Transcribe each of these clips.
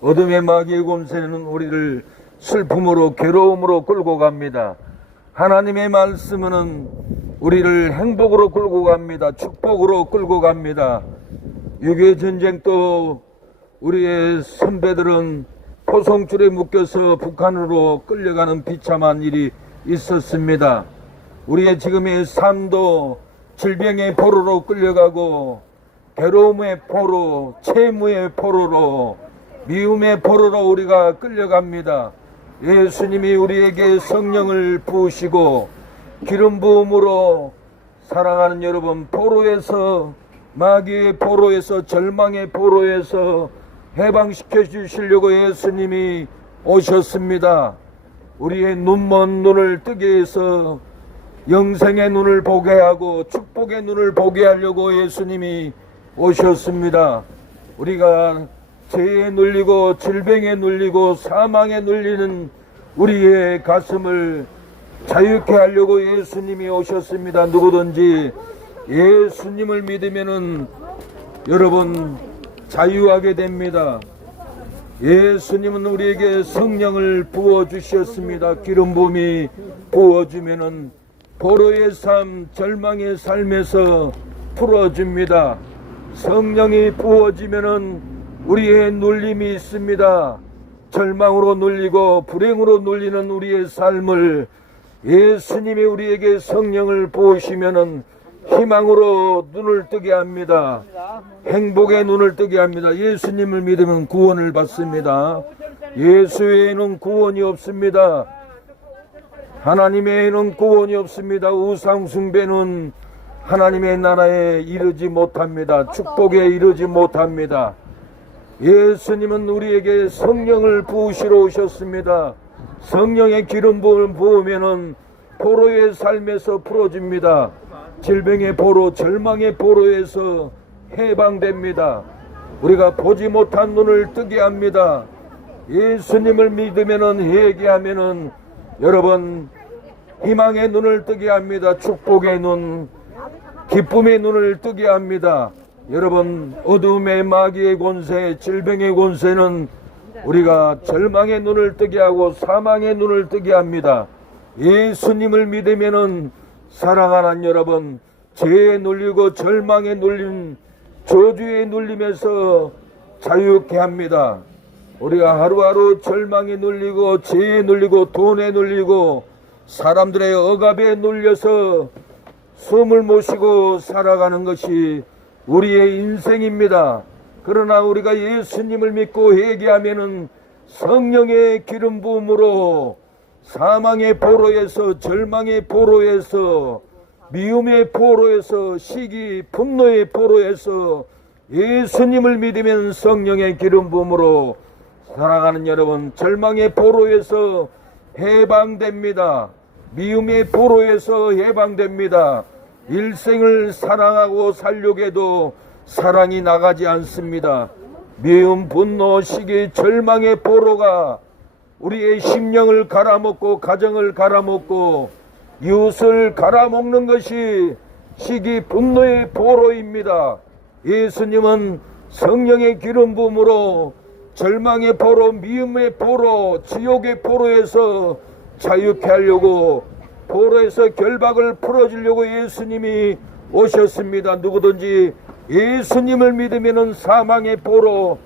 어둠의 마귀의 권세는 우리를 슬픔으로 괴로움으로 끌고 갑니다. 하나님의 말씀은 우리를 행복으로 끌고 갑니다. 축복으로 끌고 갑니다. 6.25 전쟁도 우리의 선배들은 포송줄에 묶여서 북한으로 끌려가는 비참한 일이 있었습니다. 우리의 지금의 삶도 질병의 포로로 끌려가고 괴로움의 포로, 채무의 포로로, 미움의 포로로 우리가 끌려갑니다. 예수님이 우리에게 성령을 부으시고 기름 부음으로 사랑하는 여러분, 포로에서, 마귀의 포로에서, 절망의 포로에서 해방시켜 주시려고 예수님이 오셨습니다. 우리의 눈먼 눈을 뜨게 해서 영생의 눈을 보게 하고 축복의 눈을 보게 하려고 예수님이 오셨습니다. 우리가 죄에 눌리고 질병에 눌리고 사망에 눌리는 우리의 가슴을 자유케 하려고 예수님이 오셨습니다. 누구든지 예수님을 믿으면은 여러분 자유하게 됩니다. 예수님은 우리에게 성령을 부어주셨습니다. 기름 부음이 부어주면은 포로의 삶, 절망의 삶에서 풀어줍니다. 성령이 부어지면은 우리의 눌림이 있습니다. 절망으로 눌리고 불행으로 눌리는 우리의 삶을 예수님이 우리에게 성령을 부으시면은 희망으로 눈을 뜨게 합니다. 행복의 눈을 뜨게 합니다. 예수님을 믿으면 구원을 받습니다. 예수 외에는 구원이 없습니다. 하나님 외에는 구원이 없습니다. 우상 숭배는 하나님의 나라에 이르지 못합니다. 축복에 이르지 못합니다. 예수님은 우리에게 성령을 부으시러 오셨습니다. 성령의 기름 부음을 부으면은 포로의 삶에서 풀어줍니다. 질병의 포로, 절망의 포로에서 해방됩니다. 우리가 보지 못한 눈을 뜨게 합니다. 예수님을 믿으면은, 회개하면은 여러분 희망의 눈을 뜨게 합니다. 축복의 눈, 기쁨의 눈을 뜨게 합니다. 여러분, 어둠의 마귀의 권세, 질병의 권세는 우리가 절망의 눈을 뜨게 하고 사망의 눈을 뜨게 합니다. 예수님을 믿으면은 사랑하는 여러분, 죄에 눌리고 절망에 눌린 저주에 눌림에서 자유케 합니다. 우리가 하루하루 절망에 눌리고 죄에 눌리고 돈에 눌리고 사람들의 억압에 눌려서 숨을 못 쉬고 살아가는 것이 우리의 인생입니다. 그러나 우리가 예수님을 믿고 회개하면은 성령의 기름 부음으로 사망의 포로에서, 절망의 포로에서, 미움의 포로에서, 시기, 분노의 포로에서 예수님을 믿으면 성령의 기름 부음으로 사랑하는 여러분, 절망의 포로에서 해방됩니다. 미움의 포로에서 해방됩니다. 일생을 사랑하고 살려고 해도 사랑이 나가지 않습니다. 미움, 분노, 시기, 절망의 포로가 우리의 심령을 갈아먹고 가정을 갈아먹고 이웃을 갈아먹는 것이 시기, 분노의 포로입니다. 예수님은 성령의 기름 부음으로 절망의 포로, 미움의 포로, 지옥의 포로에서 자유케 하려고, 포로에서 결박을 풀어주려고 예수님이 오셨습니다. 누구든지 예수님을 믿으면 사망의 포로,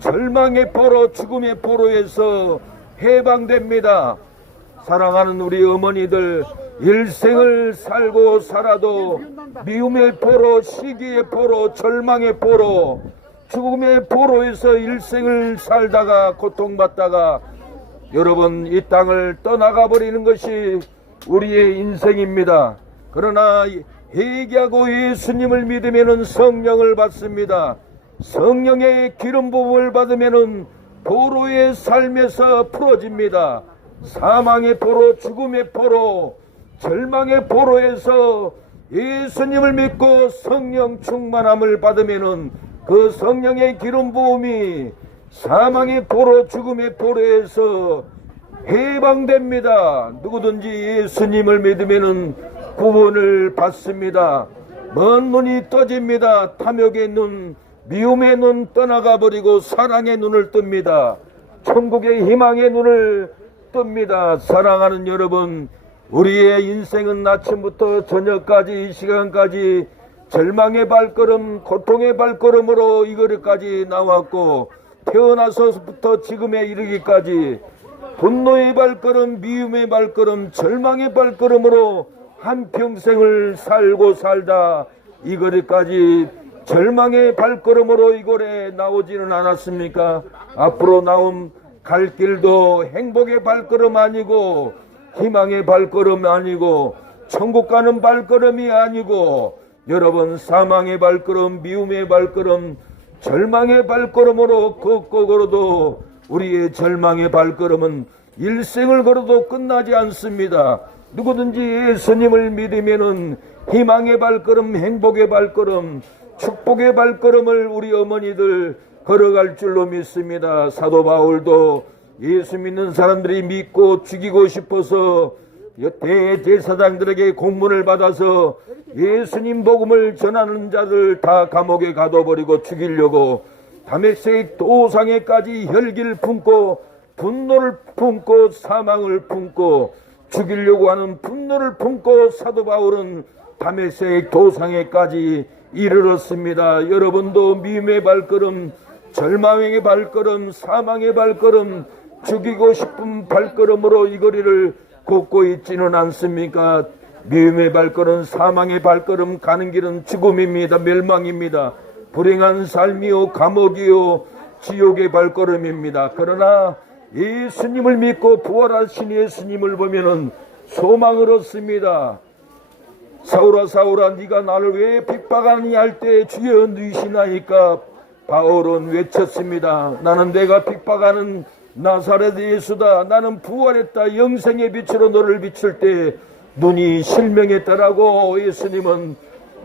절망의 포로, 죽음의 포로에서 해방됩니다. 사랑하는 우리 어머니들, 일생을 살고 살아도 미움의 포로, 시기의 포로, 절망의 포로, 죽음의 포로에서 일생을 살다가 고통받다가 여러분 이 땅을 떠나가 버리는 것이 우리의 인생입니다. 그러나 회개하고 예수님을 믿으면 성령을 받습니다. 성령의 기름 부음을 받으면 포로의 삶에서 풀어집니다. 사망의 포로, 죽음의 포로, 절망의 포로에서 예수님을 믿고 성령 충만함을 받으면 그 성령의 기름 부음이 사망의 포로, 죽음의 포로에서 해방됩니다. 누구든지 예수님을 믿으면 구원을 받습니다. 먼 눈이 떠집니다. 탐욕의 눈, 미움의 눈 떠나가 버리고 사랑의 눈을 뜹니다. 천국의 희망의 눈을 뜹니다. 사랑하는 여러분, 우리의 인생은 아침부터 저녁까지 이 시간까지 절망의 발걸음, 고통의 발걸음으로 이 거리까지 나왔고, 태어나서부터 지금에 이르기까지 분노의 발걸음, 미움의 발걸음, 절망의 발걸음으로 한평생을 살고 살다 이 거리까지 절망의 발걸음으로 이 골에 나오지는 않았습니까? 앞으로 나온 갈 길도 행복의 발걸음 아니고 희망의 발걸음 아니고 천국 가는 발걸음이 아니고 여러분 사망의 발걸음, 미움의 발걸음, 절망의 발걸음으로 걷고 걸어도 우리의 절망의 발걸음은 일생을 걸어도 끝나지 않습니다. 누구든지 예수님을 믿으면은 희망의 발걸음, 행복의 발걸음, 축복의 발걸음을 우리 어머니들 걸어갈 줄로 믿습니다. 사도 바울도 예수 믿는 사람들이 믿고 죽이고 싶어서 대제사장들에게 공문을 받아서 예수님 복음을 전하는 자들 다 감옥에 가둬버리고 죽이려고 다메섹 도상에까지 혈기를 품고 분노를 품고 사망을 품고 죽이려고 하는 분노를 품고 사도 바울은 다메섹 도상에까지 이르렀습니다. 여러분도 미움의 발걸음, 절망의 발걸음, 사망의 발걸음, 죽이고 싶은 발걸음으로 이 거리를 걷고 있지는 않습니까? 미움의 발걸음, 사망의 발걸음, 가는 길은 죽음입니다. 멸망입니다. 불행한 삶이요, 감옥이요, 지옥의 발걸음입니다. 그러나 예수님을 믿고 부활하신 예수님을 보면은 소망을 얻습니다. 사울아 사울아 네가 나를 왜 핍박하느냐 할 때 주여 누이시나이까 바울은 외쳤습니다. 나는 내가 핍박하는 나사렛 예수다. 나는 부활했다. 영생의 빛으로 너를 비출 때 눈이 실명했다라고 예수님은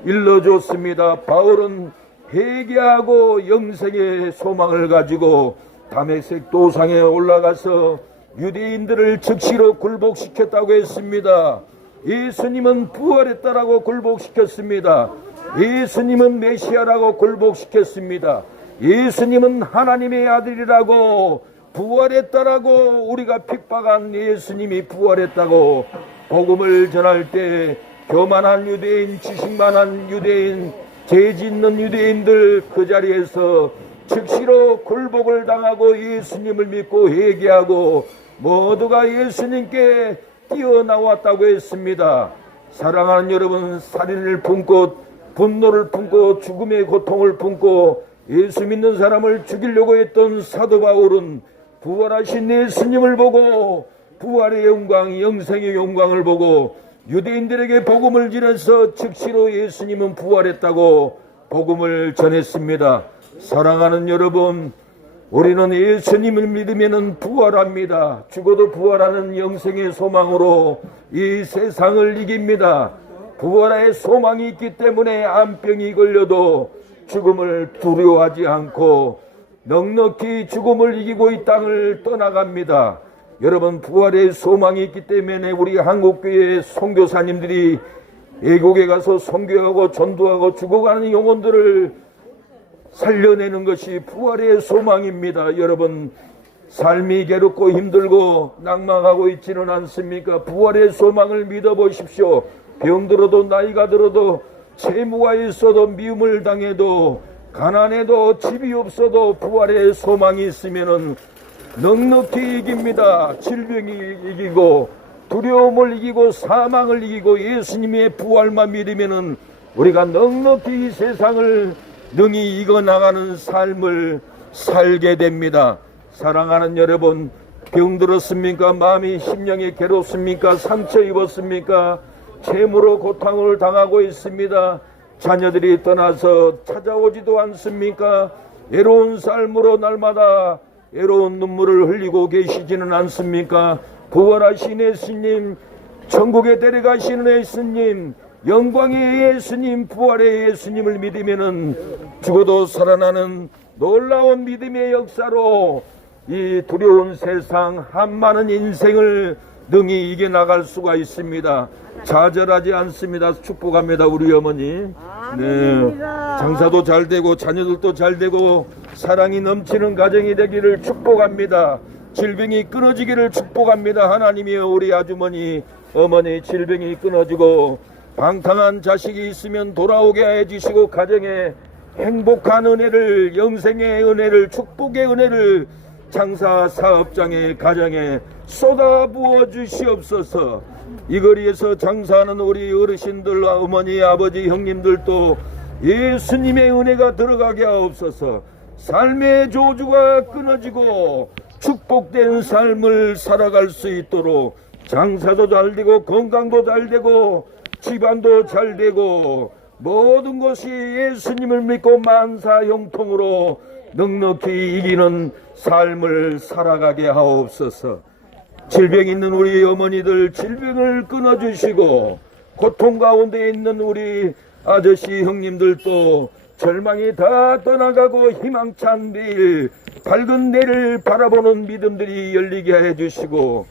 일러줬습니다. 바울은 회개하고 영생의 소망을 가지고 다메섹 도상에 올라가서 유대인들을 즉시로 굴복시켰다고 했습니다. 예수님은 부활했다라고 굴복시켰습니다. 예수님은 메시아라고 굴복시켰습니다. 예수님은 하나님의 아들이라고 부활했다라고 우리가 핍박한 예수님이 부활했다고 복음을 전할 때 교만한 유대인, 지식만한 유대인, 죄짓는 유대인들 그 자리에서 즉시로 굴복을 당하고 예수님을 믿고 회개하고 모두가 예수님께 뛰어나왔다고 했습니다. 사랑하는 여러분, 살인을 품고 분노를 품고 죽음의 고통을 품고 예수 믿는 사람을 죽이려고 했던 사도 바울은 부활하신 예수님을 보고 부활의 영광, 영생의 영광을 보고 유대인들에게 복음을 전해서 즉시로 예수님은 부활했다고 복음을 전했습니다. 사랑하는 여러분, 우리는 예수님을 믿으면 부활합니다. 죽어도 부활하는 영생의 소망으로 이 세상을 이깁니다. 부활의 소망이 있기 때문에 암병이 걸려도 죽음을 두려워하지 않고 넉넉히 죽음을 이기고 이 땅을 떠나갑니다. 여러분, 부활의 소망이 있기 때문에 우리 한국교회 선교사님들이 외국에 가서 선교하고 전도하고 죽어가는 영혼들을 살려내는 것이 부활의 소망입니다. 여러분, 삶이 괴롭고 힘들고 낭망하고 있지는 않습니까? 부활의 소망을 믿어보십시오. 병들어도 나이가 들어도 채무가 있어도 미움을 당해도 가난해도 집이 없어도 부활의 소망이 있으면은 넉넉히 이깁니다. 질병이 이기고 두려움을 이기고 사망을 이기고 예수님의 부활만 믿으면은 우리가 넉넉히 이 세상을 능히 이겨나가는 삶을 살게 됩니다. 사랑하는 여러분, 병들었습니까? 마음이 심령이 괴롭습니까? 상처 입었습니까? 채무로 고통을 당하고 있습니다. 자녀들이 떠나서 찾아오지도 않습니까? 외로운 삶으로 날마다 외로운 눈물을 흘리고 계시지는 않습니까? 부활하신 예수님, 천국에 데려가시는 예수님, 영광의 예수님, 부활의 예수님을 믿으면은 죽어도 살아나는 놀라운 믿음의 역사로 이 두려운 세상 한 많은 인생을 능히 이겨나갈 수가 있습니다. 좌절하지 않습니다. 축복합니다. 우리 어머니. 네, 장사도 잘 되고 자녀들도 잘 되고 사랑이 넘치는 가정이 되기를 축복합니다. 질병이 끊어지기를 축복합니다. 하나님이여, 우리 아주머니 어머니 질병이 끊어지고 방탕한 자식이 있으면 돌아오게 해주시고 가정에 행복한 은혜를, 영생의 은혜를, 축복의 은혜를 장사 사업장에 가정에 쏟아부어 주시옵소서. 이 거리에서 장사하는 우리 어르신들과 어머니 아버지 형님들도 예수님의 은혜가 들어가게 하옵소서. 삶의 조주가 끊어지고 축복된 삶을 살아갈 수 있도록 장사도 잘 되고 건강도 잘 되고 집안도 잘 되고 모든 것이 예수님을 믿고 만사형통으로 넉넉히 이기는 삶을 살아가게 하옵소서. 질병 있는 우리 어머니들 질병을 끊어주시고 고통 가운데 있는 우리 아저씨 형님들도 절망이 다 떠나가고 희망찬 내일, 밝은 내일을 바라보는 믿음들이 열리게 해주시고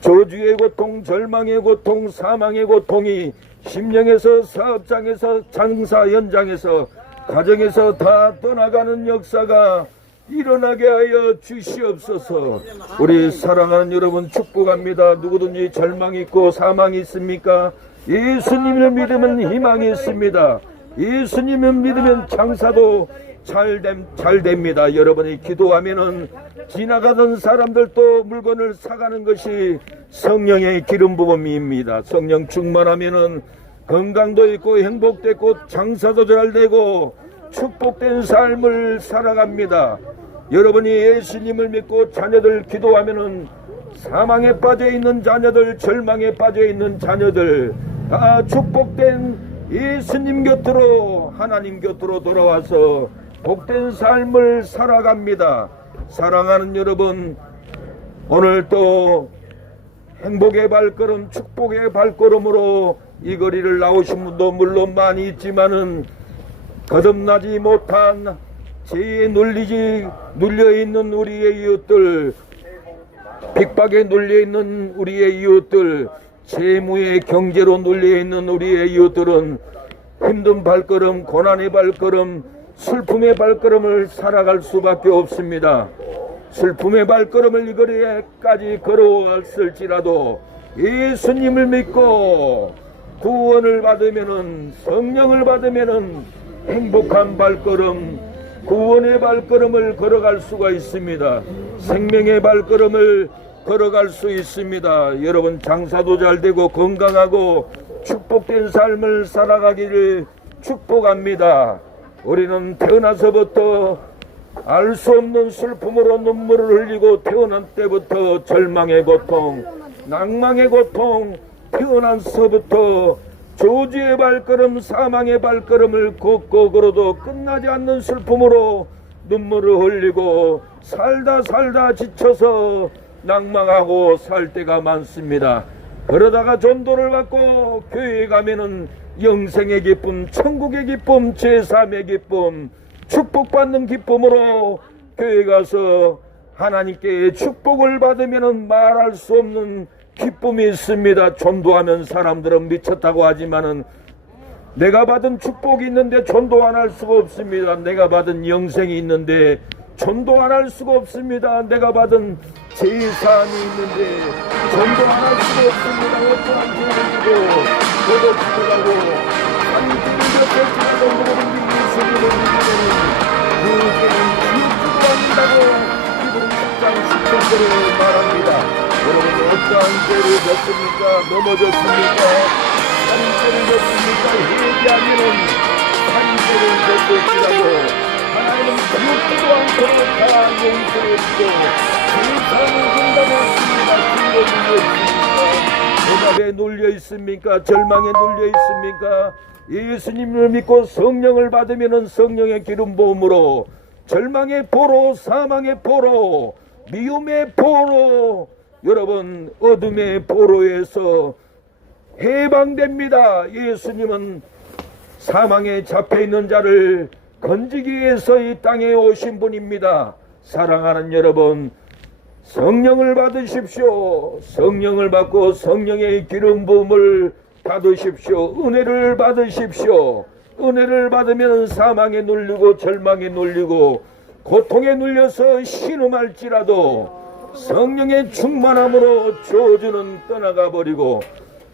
저주의 고통, 절망의 고통, 사망의 고통이 심령에서 사업장에서 장사 현장에서 가정에서 다 떠나가는 역사가 일어나게 하여 주시옵소서. 우리 사랑하는 여러분 축복합니다. 누구든지 절망이 있고 사망이 있습니까? 예수님을 믿으면 희망이 있습니다. 예수님을 믿으면 장사도 잘 됩니다. 여러분이 기도하면은 지나가던 사람들도 물건을 사가는 것이 성령의 기름 부음입니다. 성령 충만하면은 건강도 있고 행복도 있고 장사도 잘 되고 축복된 삶을 살아갑니다. 여러분이 예수님을 믿고 자녀들 기도하면은 사망에 빠져 있는 자녀들, 절망에 빠져 있는 자녀들 다 축복된 예수님 곁으로, 하나님 곁으로 돌아와서 복된 삶을 살아갑니다. 사랑하는 여러분, 오늘 또 행복의 발걸음, 축복의 발걸음으로 이 거리를 나오신 분도 물론 많이 있지만은 거듭나지 못한 죄에 눌려있는 우리의 이웃들, 핍박에 눌려있는 우리의 이웃들, 재무의 경제로 눌려있는 우리의 이웃들은 힘든 발걸음, 고난의 발걸음, 슬픔의 발걸음을 살아갈 수밖에 없습니다. 슬픔의 발걸음을 이 거리에까지 걸어왔을지라도 예수님을 믿고 구원을 받으면은, 성령을 받으면은 행복한 발걸음, 구원의 발걸음을 걸어갈 수가 있습니다. 생명의 발걸음을 걸어갈 수 있습니다. 여러분 장사도 잘 되고 건강하고 축복된 삶을 살아가기를 축복합니다. 우리는 태어나서부터 알 수 없는 슬픔으로 눈물을 흘리고 태어난 때부터 절망의 고통, 낭망의 고통, 태어나서부터 저주의 발걸음, 사망의 발걸음을 걷고 걸어도 끝나지 않는 슬픔으로 눈물을 흘리고 살다 지쳐서 낭망하고 살 때가 많습니다. 그러다가 전도를 받고 교회에 가면은 영생의 기쁨, 천국의 기쁨, 제3의 기쁨, 축복받는 기쁨으로 교회 가서 하나님께 축복을 받으면은 말할 수 없는 기쁨이 있습니다. 전도하면 사람들은 미쳤다고 하지만은 내가 받은 축복이 있는데 전도 안 할 수가 없습니다. 내가 받은 영생이 있는데 전도 안 할 수가 없습니다. 내가 받은 제3이 있는데 전도 안 할 수가 없습니다. 어떠한 죄를 지고 저도 기도하고 하나님께를 이렇게 지내고 모든 예수님을 믿으면 그에게는 기억도 한다고 기도는 10장 10절에 말합니다. 여러분 어떠한 죄를 졌습니까? 넘어졌습니까? 살인죄를 졌습니까? 회개하면은 살인죄를 졌을지라도 하나님은 기억지도 않도록 다 용서해주고 세상을 응답했습니다. 응답에 눌려 있습니까? 절망에 눌려 있습니까? 예수님을 믿고 성령을 받으면은 성령의 기름 부음으로 절망의 포로, 사망의 포로, 미움의 포로, 여러분 어둠의 포로에서 해방됩니다. 예수님은 사망에 잡혀있는 자를 건지기 위해서 이 땅에 오신 분입니다. 사랑하는 여러분, 성령을 받으십시오. 성령을 받고 성령의 기름 부음을 받으십시오. 은혜를 받으십시오. 은혜를 받으면 사망에 눌리고 절망에 눌리고 고통에 눌려서 신음할지라도 성령의 충만함으로 저주는 떠나가 버리고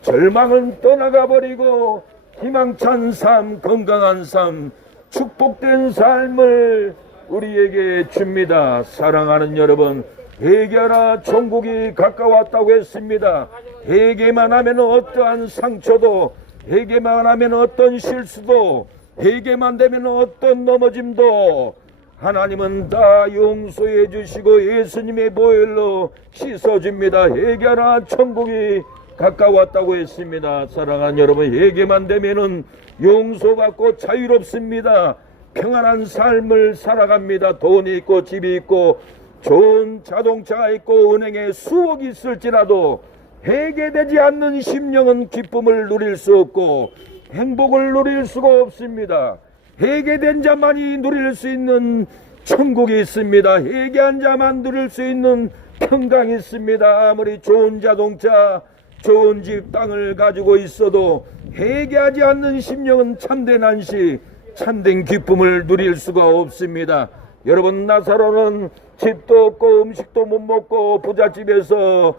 절망은 떠나가 버리고 희망찬 삶, 건강한 삶, 축복된 삶을 우리에게 줍니다. 사랑하는 여러분, 회개하라, 천국이 가까웠다고 했습니다. 회개만 하면 어떠한 상처도, 회개만 하면 어떤 실수도, 회개만 되면 어떤 넘어짐도 하나님은 다 용서해 주시고 예수님의 보혈로 씻어줍니다. 회개하라, 천국이 가까웠다고 했습니다. 사랑하는 여러분, 회개만 되면은 용서받고 자유롭습니다. 평안한 삶을 살아갑니다. 돈이 있고 집이 있고 좋은 자동차가 있고 은행에 수억이 있을지라도 회개되지 않는 심령은 기쁨을 누릴 수 없고 행복을 누릴 수가 없습니다. 회개된 자만이 누릴 수 있는 천국이 있습니다. 회개한 자만 누릴 수 있는 평강이 있습니다. 아무리 좋은 자동차, 좋은 집, 땅을 가지고 있어도 회개하지 않는 심령은 참된 안식, 참된 기쁨을 누릴 수가 없습니다. 여러분, 나사로는 집도 없고 음식도 못 먹고 부잣집에서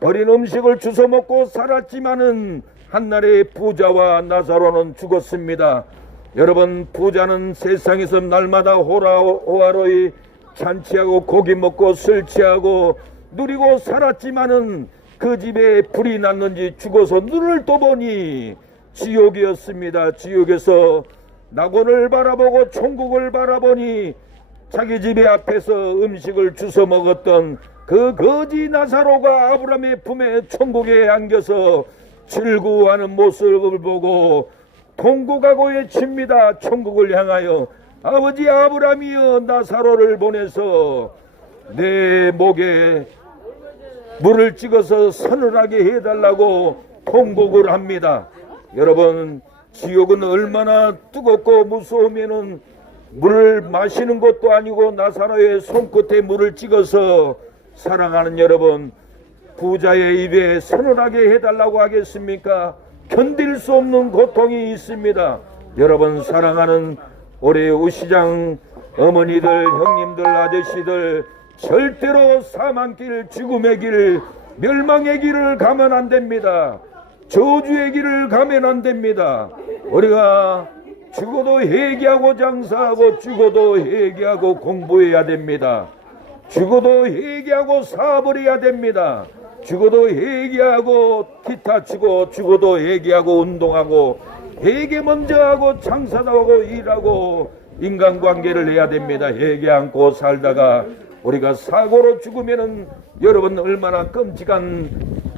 버린 음식을 주워 먹고 살았지만은 한날에 부자와 나사로는 죽었습니다. 여러분, 부자는 세상에서 날마다 호화로이 잔치하고 고기 먹고 술 취하고 누리고 살았지만은 그 집에 불이 났는지 죽어서 눈을 떠보니 지옥이었습니다. 지옥에서 낙원을 바라보고 천국을 바라보니 자기 집의 앞에서 음식을 주워 먹었던 그 거지 나사로가 아브라함의 품에 천국에 안겨서 즐거워하는 모습을 보고 통곡하고 외칩니다. 천국을 향하여 아버지 아브라함이여, 나사로를 보내서 내 목에 물을 찍어서 서늘하게 해달라고 통곡을 합니다. 여러분, 지옥은 얼마나 뜨겁고 무서우면은 물을 마시는 것도 아니고 나사로의 손끝에 물을 찍어서, 사랑하는 여러분, 부자의 입에 서늘하게 해달라고 하겠습니까? 견딜 수 없는 고통이 있습니다. 여러분, 사랑하는 우리 우시장 어머니들, 형님들, 아저씨들, 절대로 사망길, 죽음의 길, 멸망의 길을 가면 안 됩니다. 저주의 길을 가면 안 됩니다. 우리가 죽어도 회개하고 장사하고 죽어도 회개하고 공부해야 됩니다. 죽어도 회개하고 사업을 해야 됩니다. 죽어도 회개하고 기타 치고 죽어도 회개하고 운동하고 회개 먼저 하고 장사도 하고 일하고 인간관계를 해야 됩니다. 회개 않고 살다가 우리가 사고로 죽으면은 여러분 얼마나 끔찍한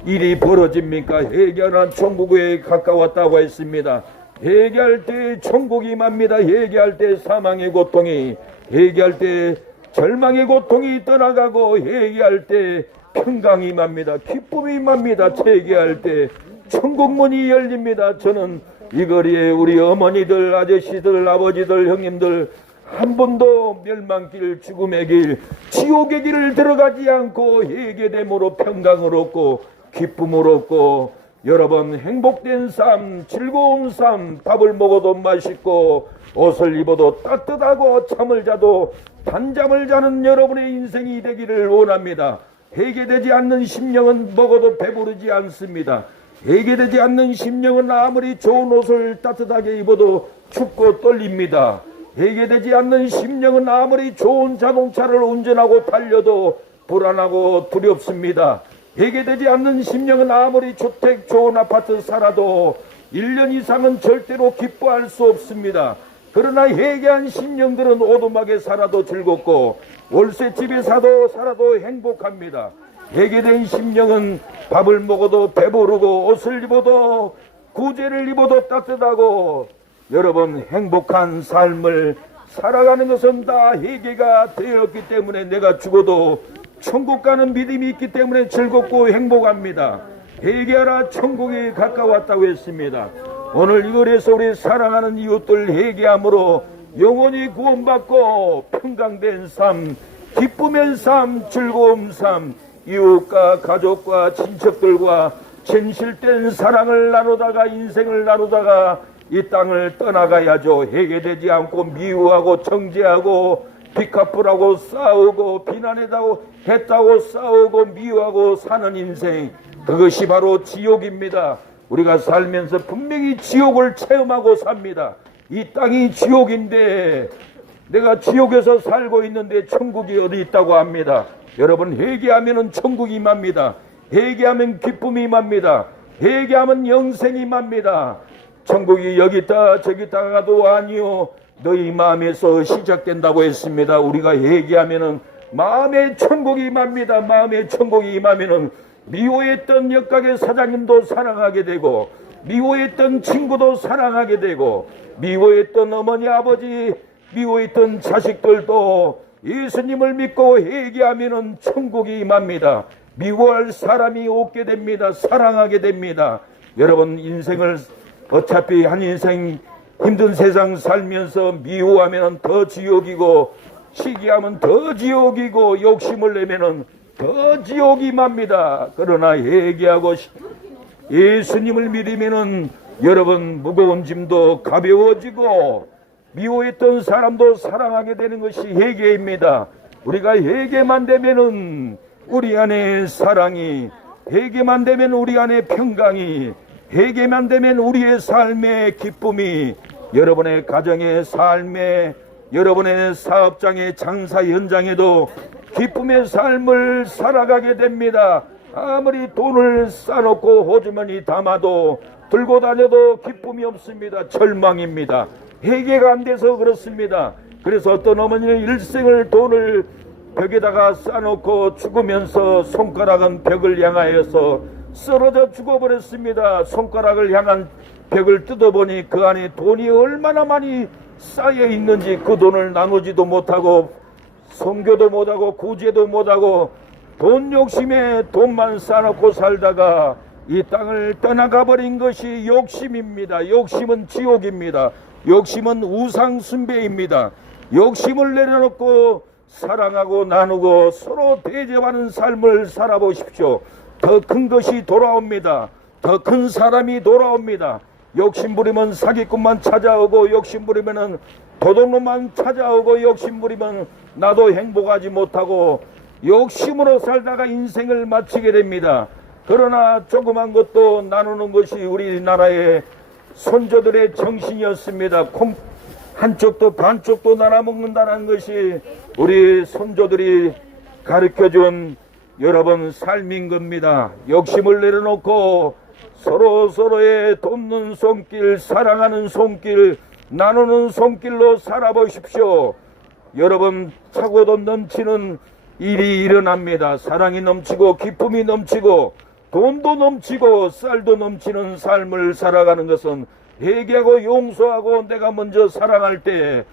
일이 벌어집니까? 회개하는 천국에 가까웠다고 했습니다. 회개할 때 천국이 맙니다. 회개할 때 사망의 고통이, 회개할 때 절망의 고통이 떠나가고 회개할 때 평강이 맙니다. 기쁨이 맙니다. 회개할 때 천국 문이 열립니다. 저는 이 거리에 우리 어머니들, 아저씨들, 아버지들, 형님들 한 번도 멸망길, 죽음의 길, 지옥의 길을 들어가지 않고 회개됨으로 평강을 얻고 기쁨을 얻고 여러분 행복된 삶, 즐거운 삶, 밥을 먹어도 맛있고 옷을 입어도 따뜻하고 잠을 자도 단잠을 자는 여러분의 인생이 되기를 원합니다. 회개되지 않는 심령은 먹어도 배부르지 않습니다. 회개되지 않는 심령은 아무리 좋은 옷을 따뜻하게 입어도 춥고 떨립니다. 회개되지 않는 심령은 아무리 좋은 자동차를 운전하고 달려도 불안하고 두렵습니다. 회개되지 않는 심령은 아무리 주택 좋은 아파트 살아도 1년 이상은 절대로 기뻐할 수 없습니다. 그러나 회개한 심령들은 오두막에 살아도 즐겁고 월세집에 살아도 행복합니다. 회개된 심령은 밥을 먹어도 배부르고 옷을 입어도 구제를 입어도 따뜻하고 여러분 행복한 삶을 살아가는 것은 다 회개가 되었기 때문에 내가 죽어도 천국 가는 믿음이 있기 때문에 즐겁고 행복합니다. 회개하라, 천국이 가까웠다고 했습니다. 오늘 이거에서 우리 사랑하는 이웃들 회개함으로 영원히 구원받고 평강된 삶, 기쁨의 삶, 즐거움 삶, 이웃과 가족과 친척들과 진실된 사랑을 나누다가 인생을 나누다가 이 땅을 떠나가야죠. 해결되지 않고 미워하고 정죄하고 비카풀하고 싸우고 비난했다고 싸우고 미워하고 사는 인생, 그것이 바로 지옥입니다. 우리가 살면서 분명히 지옥을 체험하고 삽니다. 이 땅이 지옥인데 내가 지옥에서 살고 있는데 천국이 어디 있다고 합니다. 여러분, 회개하면 천국이 임합니다. 회개하면 기쁨이 임합니다. 회개하면 영생이 임합니다. 천국이 여기 있다 저기 있다가도 아니요, 너희 마음에서 시작된다고 했습니다. 우리가 회개하면은 마음의 천국이 임합니다. 마음의 천국이 임하면은 미워했던 옆가게 사장님도 사랑하게 되고, 미워했던 친구도 사랑하게 되고, 미워했던 어머니 아버지, 미워했던 자식들도 예수님을 믿고 회개하면은 천국이 임합니다. 미워할 사람이 없게 됩니다. 사랑하게 됩니다. 여러분, 인생을 어차피 한 인생 힘든 세상 살면서 미워하면 더 지옥이고, 시기하면 더 지옥이고, 욕심을 내면은 더 지옥이 임합니다. 그러나 회개하고 예수님을 믿으면은 여러분, 무거운 짐도 가벼워지고 미워했던 사람도 사랑하게 되는 것이 회개입니다. 우리가 회개만 되면은 우리 안에 사랑이, 회개만 되면 우리 안에 평강이, 회개만 되면 우리의 삶의 기쁨이, 여러분의 가정의 삶에, 여러분의 사업장의 장사 현장에도 기쁨의 삶을 살아가게 됩니다. 아무리 돈을 싸놓고 호주머니 담아도 들고 다녀도 기쁨이 없습니다. 절망입니다. 회개가 안 돼서 그렇습니다. 그래서 어떤 어머니는 일생을 돈을 벽에다가 싸놓고 죽으면서 손가락은 벽을 향하여서 쓰러져 죽어버렸습니다. 손가락을 향한 벽을 뜯어보니 그 안에 돈이 얼마나 많이 쌓여 있는지, 그 돈을 나누지도 못하고 선교도 못하고 구제도 못하고 돈 욕심에 돈만 쌓아놓고 살다가 이 땅을 떠나가 버린 것이 욕심입니다. 욕심은 지옥입니다. 욕심은 우상 숭배입니다. 욕심을 내려놓고 사랑하고 나누고 서로 대접하는 삶을 살아보십시오. 더 큰 것이 돌아옵니다. 더 큰 사람이 돌아옵니다. 욕심 부리면 사기꾼만 찾아오고, 욕심 부리면 도둑놈만 찾아오고, 욕심 부리면 나도 행복하지 못하고 욕심으로 살다가 인생을 마치게 됩니다. 그러나 조그만 것도 나누는 것이 우리나라의 선조들의 정신이었습니다. 한쪽도 반쪽도 나눠 먹는다는 것이 우리 선조들이 가르쳐준 여러분 삶인 겁니다. 욕심을 내려놓고 서로의 돕는 손길, 사랑하는 손길, 나누는 손길로 살아보십시오. 여러분, 차고도 넘치는 일이 일어납니다. 사랑이 넘치고 기쁨이 넘치고 돈도 넘치고 쌀도 넘치는 삶을 살아가는 것은 회개하고 용서하고 내가 먼저 사랑할 때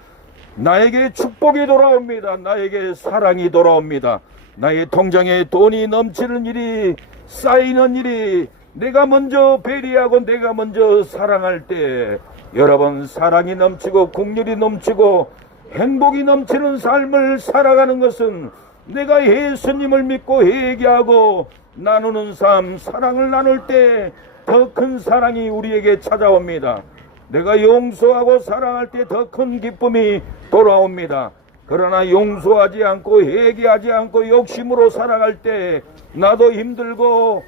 나에게 축복이 돌아옵니다. 나에게 사랑이 돌아옵니다. 나의 통장에 돈이 넘치는 일이, 쌓이는 일이, 내가 먼저 배려하고 내가 먼저 사랑할 때 여러분, 사랑이 넘치고 긍휼이 넘치고 행복이 넘치는 삶을 살아가는 것은 내가 예수님을 믿고 회개하고 나누는 삶, 사랑을 나눌 때 더 큰 사랑이 우리에게 찾아옵니다. 내가 용서하고 사랑할 때 더 큰 기쁨이 돌아옵니다. 그러나 용서하지 않고 회개하지 않고 욕심으로 살아갈 때 나도 힘들고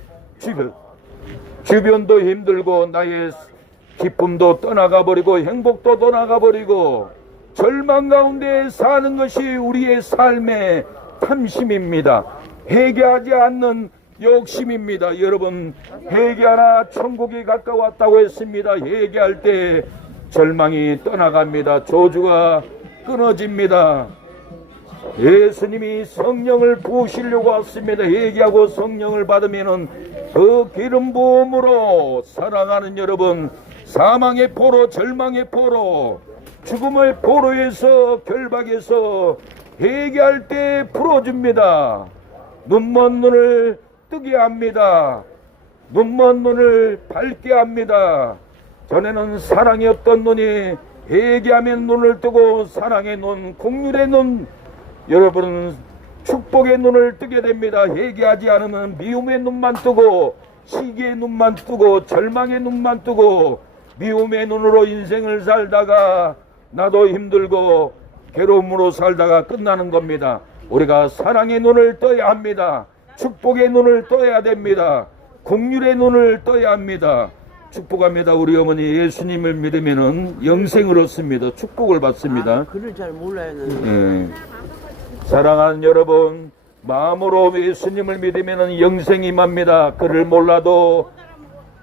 주변도 힘들고 나의 기쁨도 떠나가 버리고 행복도 떠나가 버리고 절망 가운데 사는 것이 우리의 삶의 탐심입니다. 회개하지 않는 욕심입니다. 여러분, 회개하라 천국이 가까웠다고 했습니다. 회개할 때 절망이 떠나갑니다. 저주가 끊어집니다. 예수님이 성령을 부으시려고 왔습니다. 회개하고 성령을 받으면은 그 기름 부음으로 살아가는 여러분, 사망의 포로, 절망의 포로, 죽음의 포로에서, 결박에서 회개할 때 풀어줍니다. 눈먼 눈을 뜨게 합니다. 눈먼 눈을 밝게 합니다. 전에는 사랑이 없던 눈이 회개하면 눈을 뜨고 사랑의 눈, 긍휼의 눈, 여러분 축복의 눈을 뜨게 됩니다. 회개하지 않으면 미움의 눈만 뜨고 시기의 눈만 뜨고 절망의 눈만 뜨고 미움의 눈으로 인생을 살다가 나도 힘들고 괴로움으로 살다가 끝나는 겁니다. 우리가 사랑의 눈을 떠야 합니다. 축복의 눈을 떠야 됩니다. 긍휼의 눈을 떠야 합니다. 축복합니다. 우리 어머니 예수님을 믿으면은 영생을 얻습니다. 축복을 받습니다. 글을 잘 몰라요. 사랑하는 여러분, 마음으로 예수님을 믿으면 영생이 임합니다. 그를 몰라도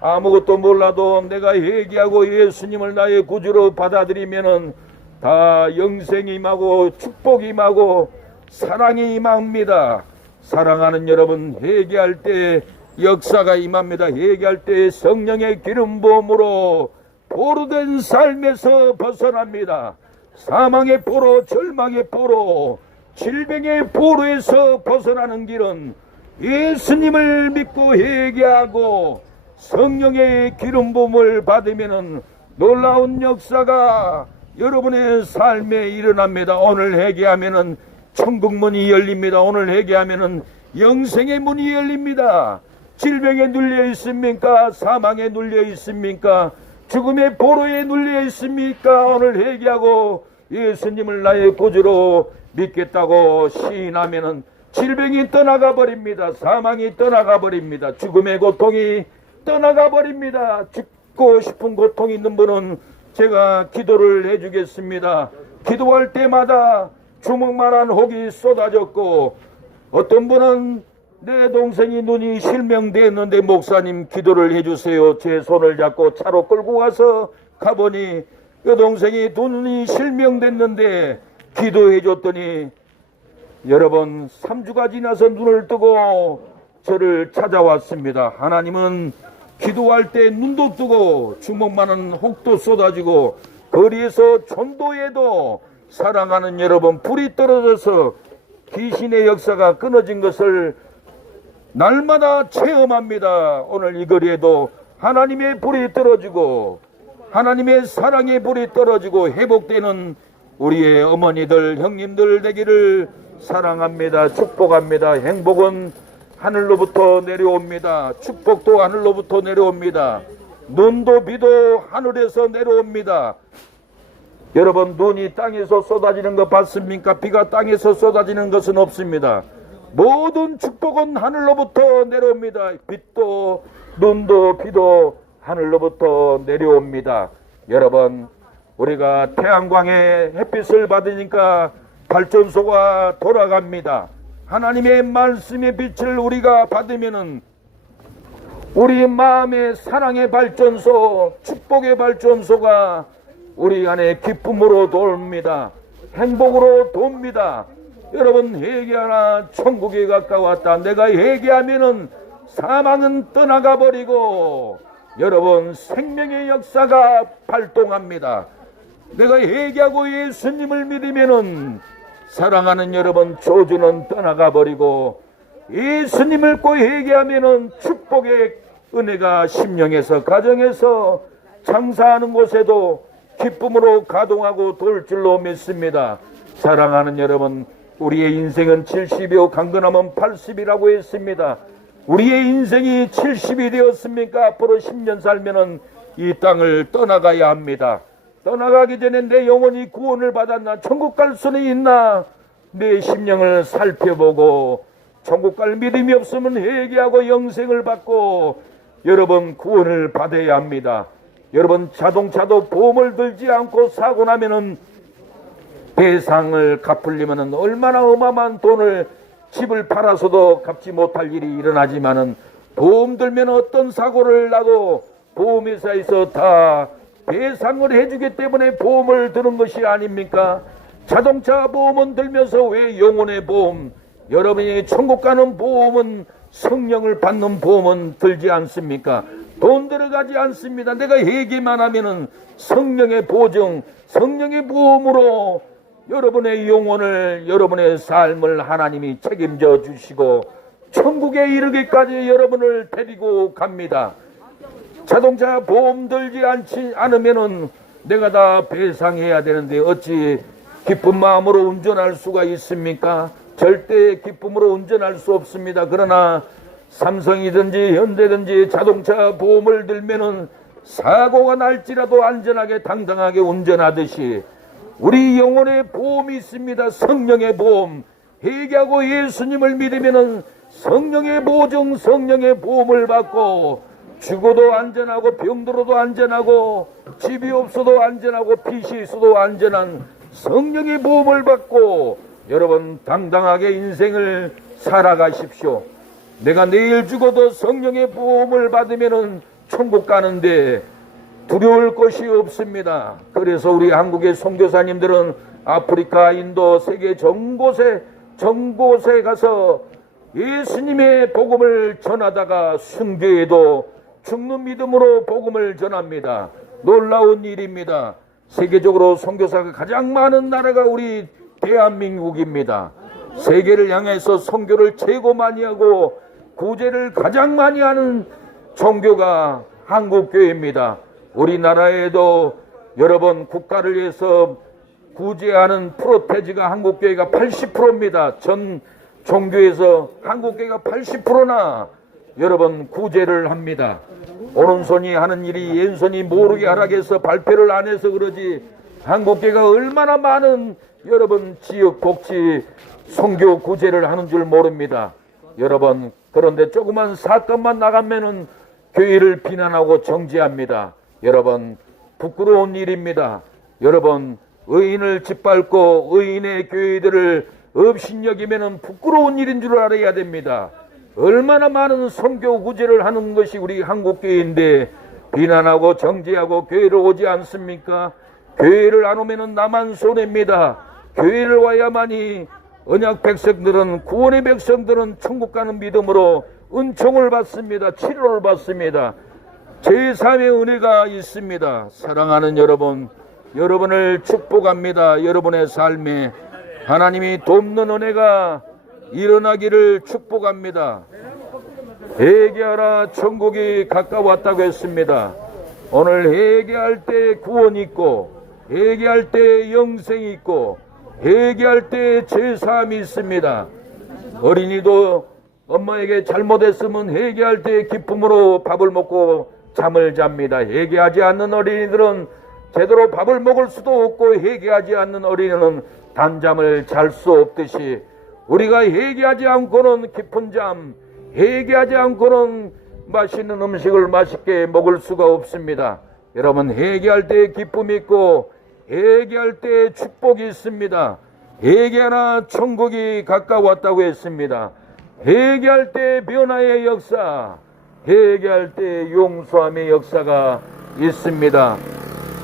아무것도 몰라도 내가 회개하고 예수님을 나의 구주로 받아들이면은 다 영생이 임하고 축복이 임하고 사랑이 임합니다. 사랑하는 여러분, 회개할 때 역사가 임합니다. 회개할 때 성령의 기름 부음으로 포로된 삶에서 벗어납니다. 사망의 포로, 절망의 포로, 질병의 포로에서 벗어나는 길은 예수님을 믿고 회개하고 성령의 기름 부음을 받으면 놀라운 역사가 여러분의 삶에 일어납니다. 오늘 회개하면은 천국 문이 열립니다. 오늘 회개하면은 영생의 문이 열립니다. 질병에 눌려 있습니까? 사망에 눌려 있습니까? 죽음의 포로에 눌려 있습니까? 오늘 회개하고 예수님을 나의 구주로 믿겠다고 시인하면은 질병이 떠나가 버립니다. 사망이 떠나가 버립니다. 죽음의 고통이 떠나가 버립니다. 죽고 싶은 고통이 있는 분은 제가 기도를 해주겠습니다. 기도할 때마다 주먹만한 혹이 쏟아졌고 어떤 분은 내 동생이 눈이 실명됐는데 목사님 기도를 해주세요. 제 손을 잡고 차로 끌고 가서 가보니 그 동생이 눈이 실명됐는데 기도해 줬더니 여러분 3주가 지나서 눈을 뜨고 저를 찾아왔습니다. 하나님은 기도할 때 눈도 뜨고 주먹만한 혹도 쏟아지고 거리에서 전도에도 사랑하는 여러분 불이 떨어져서 귀신의 역사가 끊어진 것을 날마다 체험합니다. 오늘 이 거리에도 하나님의 불이 떨어지고 하나님의 사랑의 불이 떨어지고 회복되는 우리의 어머니들 형님들 되기를 사랑합니다. 축복합니다. 행복은 하늘로부터 내려옵니다. 축복도 하늘로부터 내려옵니다. 눈도 비도 하늘에서 내려옵니다. 여러분 눈이 땅에서 쏟아지는 거 봤습니까? 비가 땅에서 쏟아지는 것은 없습니다. 모든 축복은 하늘로부터 내려옵니다. 빛도 눈도 비도 하늘로부터 내려옵니다. 여러분 우리가 태양광의 햇빛을 받으니까 발전소가 돌아갑니다. 하나님의 말씀의 빛을 우리가 받으면은 우리 마음의 사랑의 발전소, 축복의 발전소가 우리 안에 기쁨으로 돕니다. 행복으로 돕니다. 여러분 회개하라. 천국에 가까웠다. 내가 회개하면은 사망은 떠나가 버리고 여러분 생명의 역사가 발동합니다. 내가 회개하고 예수님을 믿으면은 사랑하는 여러분 저주는 떠나가 버리고 예수님을 믿고 회개하면은 축복의 은혜가 심령에서 가정에서 장사하는 곳에도 기쁨으로 가동하고 돌 줄로 믿습니다. 사랑하는 여러분 우리의 인생은 70이요 강건하면 80이라고 했습니다. 우리의 인생이 70이 되었습니까? 앞으로 10년 살면은 이 땅을 떠나가야 합니다. 떠나가기 전에 내 영혼이 구원을 받았나? 천국 갈 수는 있나? 내 심령을 살펴보고 천국 갈 믿음이 없으면 회개하고 영생을 받고 여러분 구원을 받아야 합니다. 여러분 자동차도 보험을 들지 않고 사고 나면은 배상을 갚으려면 얼마나 어마어마한 돈을 집을 팔아서도 갚지 못할 일이 일어나지만은 보험 들면 어떤 사고를 나도 보험회사에서 다 배상을 해주기 때문에 보험을 드는 것이 아닙니까? 자동차 보험은 들면서 왜 영혼의 보험, 여러분이 천국 가는 보험은 성령을 받는 보험은 들지 않습니까? 돈 들어가지 않습니다. 내가 얘기만 하면은 성령의 보증, 성령의 보험으로 여러분의 영혼을, 여러분의 삶을 하나님이 책임져 주시고 천국에 이르기까지 여러분을 데리고 갑니다. 자동차 보험 들지 않으면은 내가 다 배상해야 되는데 어찌 기쁜 마음으로 운전할 수가 있습니까? 절대 기쁨으로 운전할 수 없습니다. 그러나 삼성이든지 현대든지 자동차 보험을 들면은 사고가 날지라도 안전하게 당당하게 운전하듯이 우리 영혼의 보험이 있습니다. 성령의 보험. 회개하고 예수님을 믿으면은 성령의 보증, 성령의 보험을 받고 죽어도 안전하고 병들어도 안전하고 집이 없어도 안전하고 빚이 있어도 안전한 성령의 보험을 받고 여러분 당당하게 인생을 살아가십시오. 내가 내일 죽어도 성령의 보험을 받으면은 천국 가는데 두려울 것이 없습니다. 그래서 우리 한국의 선교사님들은 아프리카, 인도, 세계 전곳에 가서 예수님의 복음을 전하다가 순교에도 죽는 믿음으로 복음을 전합니다. 놀라운 일입니다. 세계적으로 선교사가 가장 많은 나라가 우리 대한민국입니다. 세계를 향해서 선교를 최고 많이 하고 구제를 가장 많이 하는 종교가 한국교회입니다. 우리나라에도 여러분 국가를 위해서 구제하는 프로테지가 한국교회가 80%입니다. 전 종교에서 한국교회가 80%나 여러분 구제를 합니다. 오른손이 하는 일이 왼손이 모르게 하라고 발표를 안 해서 그러지 한국교회가 얼마나 많은 여러분 지역 복지 선교 구제를 하는 줄 모릅니다. 여러분 그런데 조그만 사건만 나가면은 교회를 비난하고 정죄합니다. 여러분 부끄러운 일입니다. 여러분 의인을 짓밟고 의인의 교회들을 업신여기면은 부끄러운 일인 줄 알아야 됩니다. 얼마나 많은 선교 구제를 하는 것이 우리 한국교회인데 비난하고 정죄하고 교회를 오지 않습니까? 교회를 안 오면은 나만 손해입니다. 교회를 와야만이 언약 백성들은 구원의 백성들은 천국 가는 믿음으로 은총을 받습니다. 치료를 받습니다. 제3의 은혜가 있습니다. 사랑하는 여러분, 여러분을 축복합니다. 여러분의 삶에 하나님이 돕는 은혜가 일어나기를 축복합니다. 회개하라 천국이 가까웠다고 했습니다. 오늘 회개할 때 구원이 있고 회개할 때 영생이 있고 회개할 때 죄사함이 있습니다. 어린이도 엄마에게 잘못했으면 회개할 때 기쁨으로 밥을 먹고 잠을 잡니다. 회개하지 않는 어린이들은 제대로 밥을 먹을 수도 없고 회개하지 않는 어린이는 단잠을 잘 수 없듯이 우리가 회개하지 않고는 깊은 잠, 회개하지 않고는 맛있는 음식을 맛있게 먹을 수가 없습니다. 여러분 회개할 때 기쁨이 있고 회개할 때 축복이 있습니다. 회개하나 천국이 가까웠다고 했습니다. 회개할 때 변화의 역사, 회개할 때 용서함의 역사가 있습니다.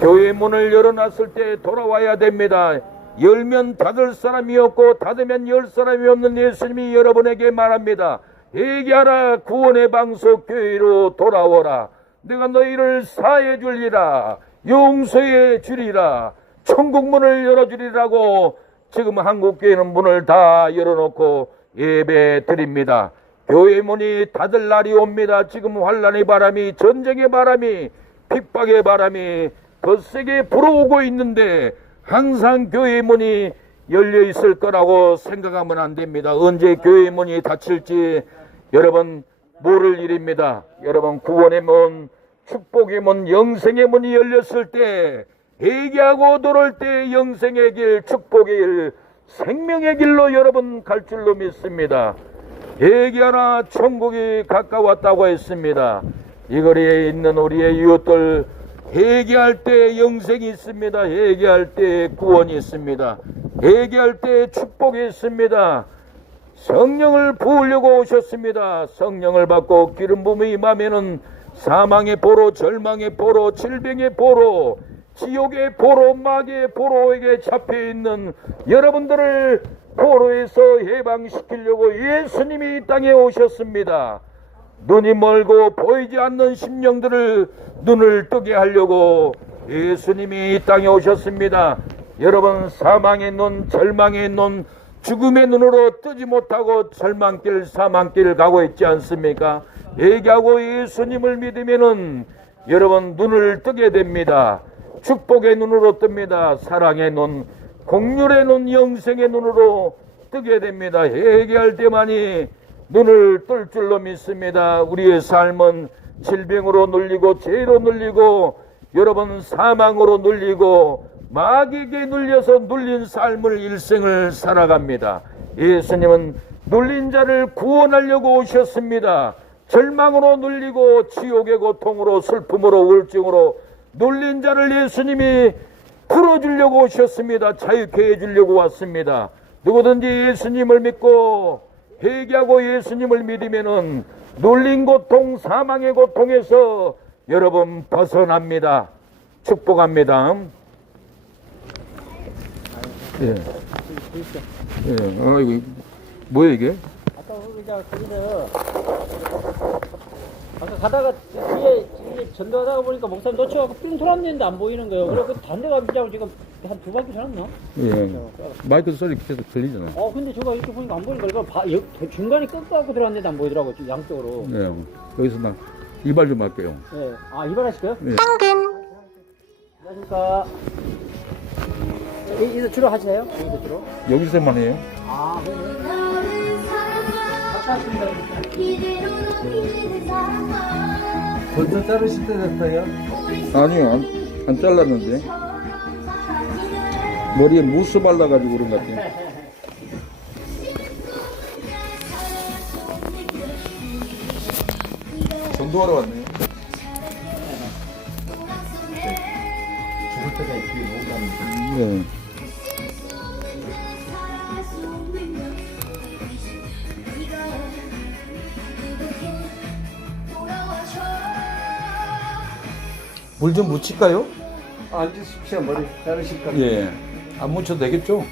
교회 문을 열어놨을 때 돌아와야 됩니다. 열면 닫을 사람이 없고 닫으면 열 사람이 없는 예수님이 여러분에게 말합니다. 회개하라 구원의 방석 교회로 돌아오라. 내가 너희를 사해 주리라. 용서해 주리라. 천국 문을 열어주리라고 지금 한국교회는 문을 다 열어놓고 예배 드립니다. 교회 문이 닫을 날이 옵니다. 지금 환란의 바람이 전쟁의 바람이 핍박의 바람이 거세게 불어오고 있는데 항상 교회 문이 열려 있을 거라고 생각하면 안 됩니다. 언제 교회 문이 닫힐지 여러분 모를 일입니다. 여러분 구원의 문, 축복의 문, 영생의 문이 열렸을 때 회개하고 돌을 때 영생의 길, 축복의 길, 생명의 길로 여러분 갈 줄로 믿습니다. 회개하나 천국이 가까웠다고 했습니다. 이 거리에 있는 우리의 이웃들 회개할 때 영생이 있습니다. 회개할 때 구원이 있습니다. 회개할 때 축복이 있습니다. 성령을 부으려고 오셨습니다. 성령을 받고 기름 부음이 임하면은 사망의 보로, 절망의 보로, 질병의 보로, 지옥의 보로, 마귀의 보로에게 잡혀있는 여러분들을 보로에서 해방시키려고 예수님이 이 땅에 오셨습니다. 눈이 멀고 보이지 않는 심령들을 눈을 뜨게 하려고 예수님이 이 땅에 오셨습니다. 여러분 사망의 눈, 절망의 눈, 죽음의 눈으로 뜨지 못하고 절망길, 사망길 가고 있지 않습니까? 회개하고 예수님을 믿으면은 여러분 눈을 뜨게 됩니다. 축복의 눈으로 뜹니다. 사랑의 눈, 공률의 눈, 영생의 눈으로 뜨게 됩니다. 회개할 때만이 눈을 뜰 줄로 믿습니다. 우리의 삶은 질병으로 눌리고 죄로 눌리고 여러분 사망으로 눌리고 마귀에게 눌려서 눌린 삶을 일생을 살아갑니다. 예수님은 눌린 자를 구원하려고 오셨습니다. 절망으로 눌리고 지옥의 고통으로 슬픔으로 우울증으로 눌린 자를 예수님이 풀어주려고 오셨습니다. 자유케 해주려고 왔습니다. 누구든지 예수님을 믿고 회개하고 예수님을 믿으면은 눌린 고통, 사망의 고통에서 여러분 벗어납니다. 축복합니다. 예. 예. 아이고, 뭐야 이게? 아까 우리가 거기서 아까 가다가 뒤에 전도하다가 보니까 목사님 놓쳐갖고 삥 돌았는데 안 보이는 거예요. 그래서 그 단대가 비자고 지금 한 2바퀴 돌았나? 예. 마이크 소리 계속 들리잖아. 근데 저거 이렇게 보니까 안 보니까 이거 중간에 끊고 들어왔는데 안 보이더라고요. 양쪽으로. 예. 여기서 나 이발 좀 할게요. 네. 아, 이발하실까요? 예. 안녕하십니까. 여기서 주로 하세요? 여기서 주로? 여기서만 해요. 아, 그러네. 먼저 자르실 때 됐어요? 아니요, 안 잘랐는데. 머리에 무스 발라가지고 그런 것 같아요. 전도하러 왔네요. 죽을 때가 있기 너무 많은데. 네. 물 좀 묻힐까요? 앉으십시오. 머리 자르실 겁니다. 예. 안 묻혀도 되겠죠?